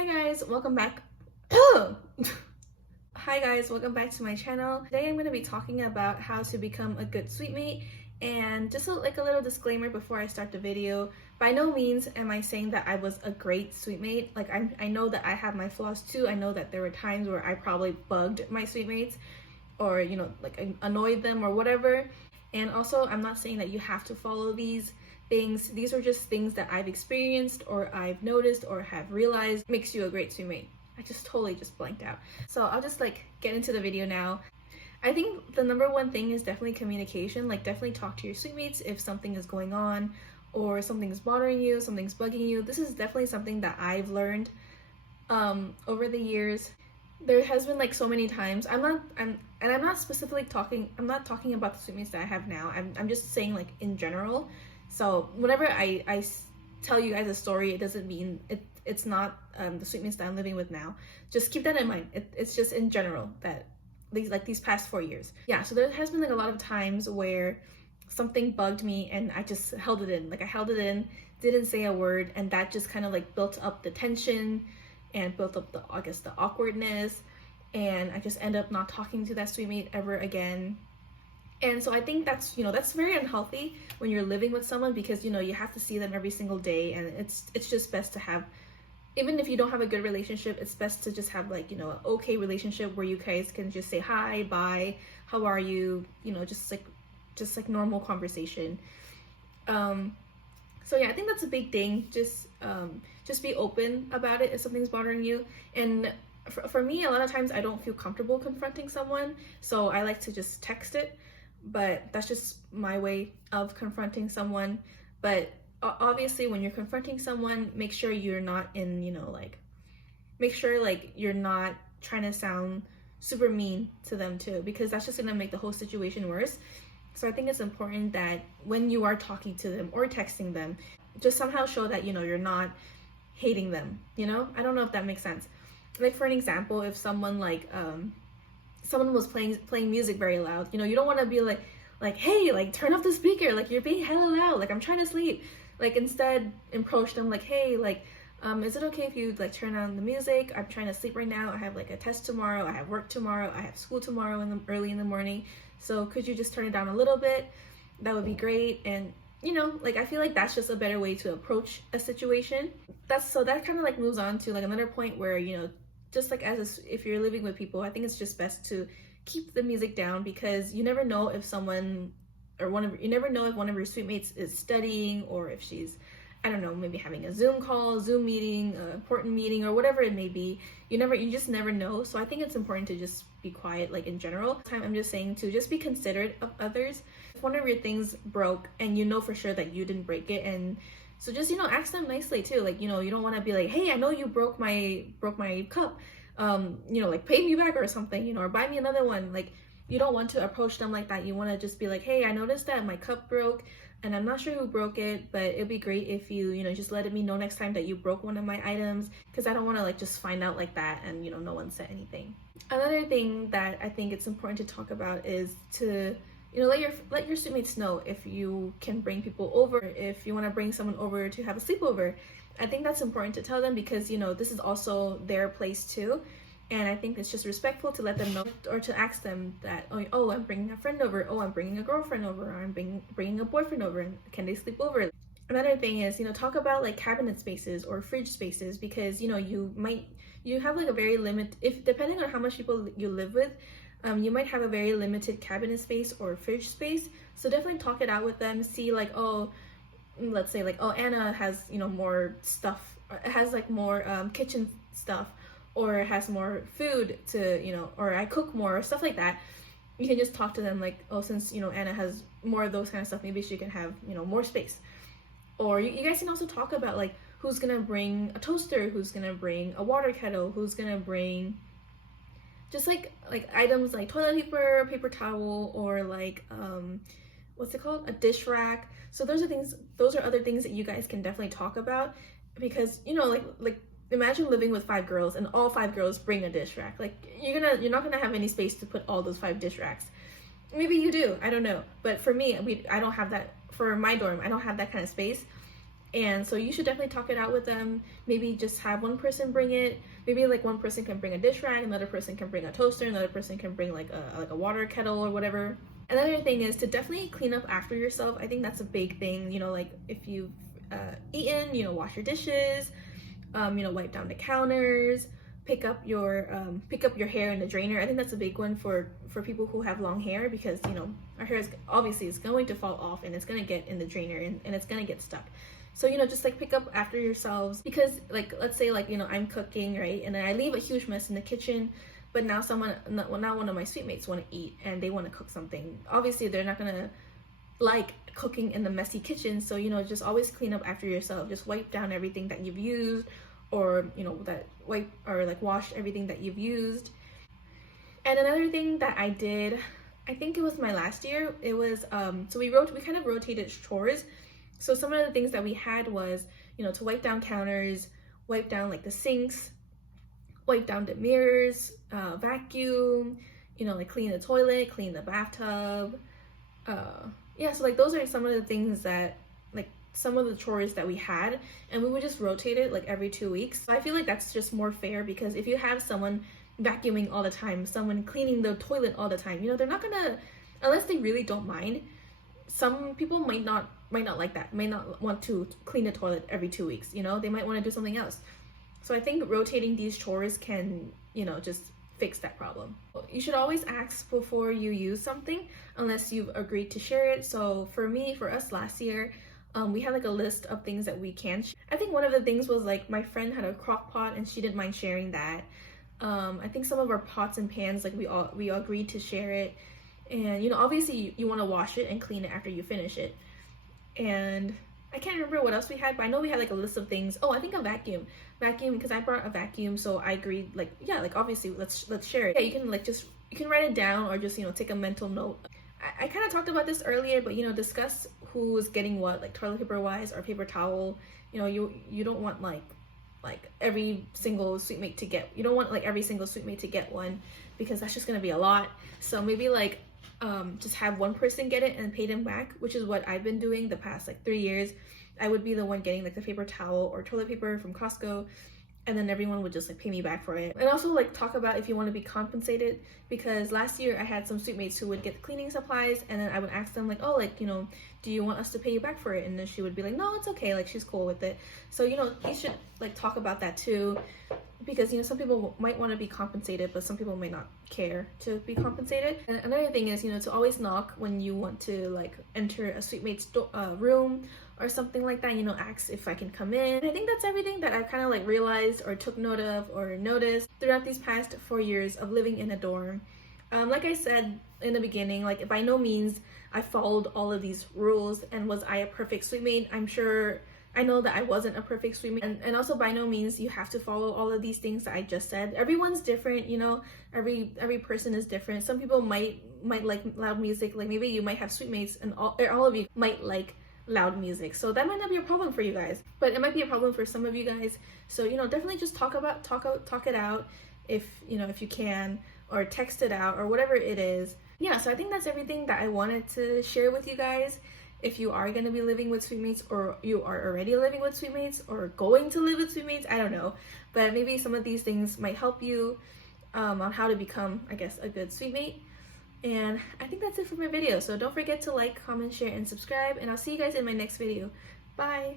Hi guys, welcome back. Hi guys, welcome back to my channel. Today I'm going to be talking about how to become a good suitemate, and just a little disclaimer before I start the video. By no means am I saying that I was a great suitemate. Like I know that I have my flaws too. I know that there were times where I probably bugged my suitemates or I annoyed them or whatever. And also I'm not saying that you have to follow these things. These are just things that I've experienced or I've noticed or have realized makes you a great suitemate. I just totally blanked out. So I'll just get into the video now. I think the number one thing is definitely communication. Definitely talk to your suitemates if something is going on or something's bothering you, something's bugging you. This is definitely something that I've learned over the years. There has been so many times. I'm not specifically talking about the suitemates that I have now. I'm just saying in general. So whenever I tell you guys a story, it doesn't mean it's not the suitemates that I'm living with now. Just keep that in mind. It's just in general that these past 4 years. Yeah, so there has been a lot of times where something bugged me and I just held it in. I held it in, didn't say a word, and that just kind of built up the tension and built up the awkwardness, and I just end up not talking to that suitemate ever again. And so I think that's very unhealthy when you're living with someone, because you have to see them every single day, and it's just best to have, even if you don't have a good relationship, it's best to just have an okay relationship where you guys can just say hi, bye, how are you, just normal conversation. So yeah, I think that's a big thing. Just be open about it if something's bothering you. And for me, a lot of times I don't feel comfortable confronting someone, so I like to just text it. But that's just my way of confronting someone. But obviously when you're confronting someone, make sure you're not make sure you're not trying to sound super mean to them too, because that's just gonna make the whole situation worse. So I think it's important that when you are talking to them or texting them, just somehow show that you're not hating them. I don't know if that makes sense. For an example, if someone someone was playing music very loud, you don't want to be hey, turn off the speaker, you're being hella loud, I'm trying to sleep. Instead approach them hey, is it okay if you turn on the music? I'm trying to sleep right now. I have a test tomorrow, I have work tomorrow, I have school tomorrow early in the morning, so could you just turn it down a little bit? That would be great. And I feel that's just a better way to approach a situation. That kind of moves on to another point where just if you're living with people, I think it's just best to keep the music down, because you never know if one of your suitemates is studying, or if she's, I don't know, maybe having a Zoom meeting, an important meeting, or whatever it may be. You just never know. So I think it's important to just be quiet, in general. I'm just saying to just be considerate of others. If one of your things broke and for sure that you didn't break it, and so just ask them nicely too. You don't want to be hey, I know you broke my cup, pay me back or something, or buy me another one. You don't want to approach them like that. You want to just be hey, I noticed that my cup broke and I'm not sure who broke it, but it'd be great if you just let me know next time that you broke one of my items, because I don't want to just find out like that and no one said anything. Another thing that I think it's important to talk about is to let your suitemates know if you can bring people over, if you want to bring someone over to have a sleepover. I think that's important to tell them, because this is also their place too, and I think it's just respectful to let them know, or to ask them that, oh, I'm bringing a friend over, oh, I'm bringing a girlfriend over, or I'm bringing a boyfriend over, and can they sleep over? Another thing is talk about cabinet spaces or fridge spaces, because you have a very depending on how much people you live with, you might have a very limited cabinet space or fridge space. So definitely talk it out with them. See let's say Anna has more stuff, has more kitchen stuff, or has more food to or I cook more, or stuff like that. You can just talk to them oh, since Anna has more of those kind of stuff, maybe she can have more space. Or you guys can also talk about who's gonna bring a toaster, who's gonna bring a water kettle, who's gonna bring just items like toilet paper, paper towel, or what's it called, a dish rack. So those are other things that you guys can definitely talk about, because imagine living with 5 girls and all 5 girls bring a dish rack. You're not gonna have any space to put all those 5 dish racks. Maybe you do, I don't know, but for me, I don't have that. For my dorm, I don't have that kind of space. And so you should definitely talk it out with them. Maybe just have one person bring it. Maybe like one person can bring a dish rag, another person can bring a toaster, another person can bring like a water kettle or whatever. Another thing is to definitely clean up after yourself. I think that's a big thing. You know, like if you've eaten, you know, wash your dishes, you know, wipe down the counters, pick up your hair in the drainer. I think that's a big one for people who have long hair, because you know our hair is obviously is going to fall off and it's going to get in the drainer and it's going to get stuck. So you know, just like pick up after yourselves, because like let's say like, you know, I'm cooking, right, and then I leave a huge mess in the now now one of my suite mates want to eat and they want to cook something. Obviously they're not going to like cooking in the messy kitchen, so you know, just always clean up after yourself. Just wipe down everything that you've used, or you know, that wipe or like wash everything that you've used. And another thing that I did, I think it was my last year, it was so we kind of rotated chores. So some of the things that we had was, you know, to wipe down counters, wipe down like the sinks, wipe down the mirrors, vacuum, you know, like clean the toilet, clean the bathtub. Yeah, so like those are some of the things that, like some of the chores that we had, and we would just rotate it like every 2 weeks. So I feel like that's just more fair, because if you have someone vacuuming all the time, someone cleaning the toilet all the time, you know, they're not gonna, unless they really don't mind. Some people might not like that, might not want to clean the toilet every 2 weeks, you know, they might want to do something else. So I think rotating these chores can, you know, just fix that problem. You should always ask before you use something, unless you've agreed to share it. So for us last year, we had like a list of things that we can share. I think one of the things was like my friend had a crock pot and she didn't mind sharing that. I think some of our pots and pans, like we all agreed to share it. And you know, obviously you want to wash it and clean it after you finish it. And I can't remember what else we had, but I know we had like a list of things. Oh, I think a vacuum, because I brought a vacuum, so I agreed, like, yeah, like obviously let's share it. Yeah, you can like you can write it down, or just, you know, take a mental note. I kind of talked about this earlier, but you know, discuss who's getting what, like toilet paper wise or paper towel. You know, you don't want like every single suite mate to get, you don't want like every single suite mate to get one, because that's just gonna be a lot. So maybe like just have one person get it and pay them back, which is what I've been doing the past like 3 years. I would be the one getting like the paper towel or toilet paper from Costco, and then everyone would just like pay me back for it. And also like talk about if you want to be compensated, because last year I had some suite mates who would get cleaning supplies, and then I would ask them like, oh, like, you know, do you want us to pay you back for it? And then she would be like, no, it's okay, like she's cool with it. So you know, you should like talk about that too, because you know, some people might want to be compensated, but some people might not care to be compensated. And another thing is, you know, to always knock when you want to like enter a suite mate's room or something like that. You know, ask if I can come in. And I think that's everything that I've kind of like realized or took note of or noticed throughout these past 4 years of living in a dorm. Like I said in the beginning, like by no means I followed all of these rules, and was I a perfect suite mate? I know that I wasn't a perfect suite mate, and also by no means you have to follow all of these things that I just said. Everyone's different, you know, every person is different. Some people might like loud music, like maybe you might have suite mates and all of you might like loud music, so that might not be a problem for you guys, but it might be a problem for some of you guys. So you know, definitely just talk it out, if you know, if you can, or text it out or whatever it is. Yeah, so I think that's everything that I wanted to share with you guys. If you are going to be living with suite mates, or you are already living with suite mates, or going to live with suite mates, I don't know, but maybe some of these things might help you on how to become, I guess, a good suite mate. And I think that's it for my video. So don't forget to like, comment, share, and subscribe, and I'll see you guys in my next video. Bye!